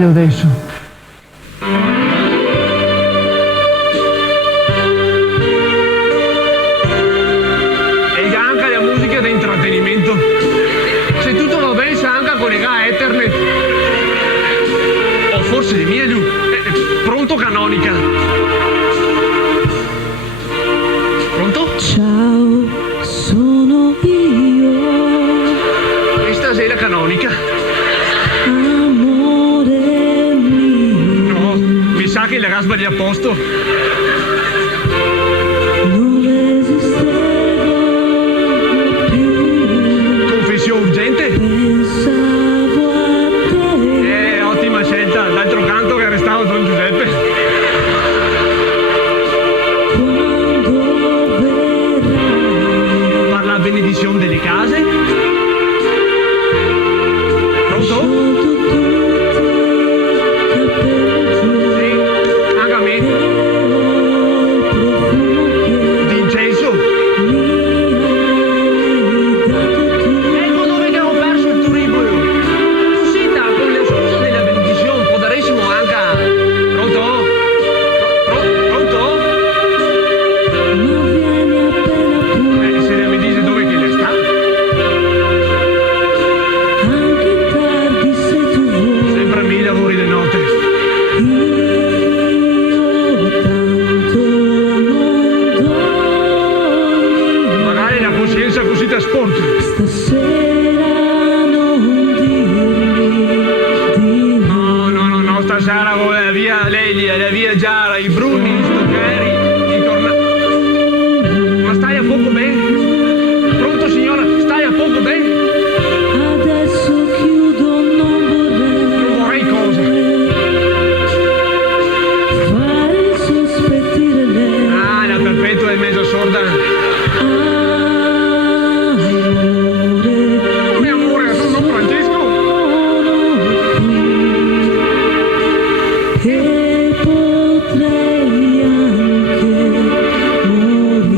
sbaglio adesso. E anche la musica di intrattenimento. Se tutto va bene, si anche collega a Ethernet. O forse di meglio. Pronto, Canonica? Pronto? Ciao, sono io. E stasera, Canonica? Amore mio. No, mi sa che l'era sbagliato a posto. Non resistevo più. Confessione urgente? Pensavo a te. Ottima scelta. D'altro canto che restava Don Giuseppe. Quando verrai. Parla a benedizione delle case. Pronto? Sciolto tutti i capelli. Sì, anche a me. Il profumo che Di incenso. mi hai dato tu. Ecco dove che ho perso il turismo io. Tu senta, con le scuse della benedizione, può daressimo anche. Pronto? Pronto? Ma vieni appena puoi. Se mi dice dove che le sta? Anche tardi se tu vuoi. Sempre a me i lavori di notte. Io tanto non dormi. Magari la coscienza così ti sporca. Stasera non dirmi di no. No, stasera vuole via Lelia, la via Giara, i Bruni, i Stoccheri, i Cornali. Ma stai a poco bene? Pronto signora, stai a poco bene? Adesso chiudo, non Non vorrei cosa? fare sospettire lei. Ah, la perpetua è mezza sorda. Amore, Come amore, sono Don Francesco? e potrei anche morire.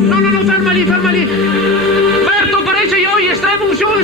No, ferma lì. Berto, parece io, estrema unzione.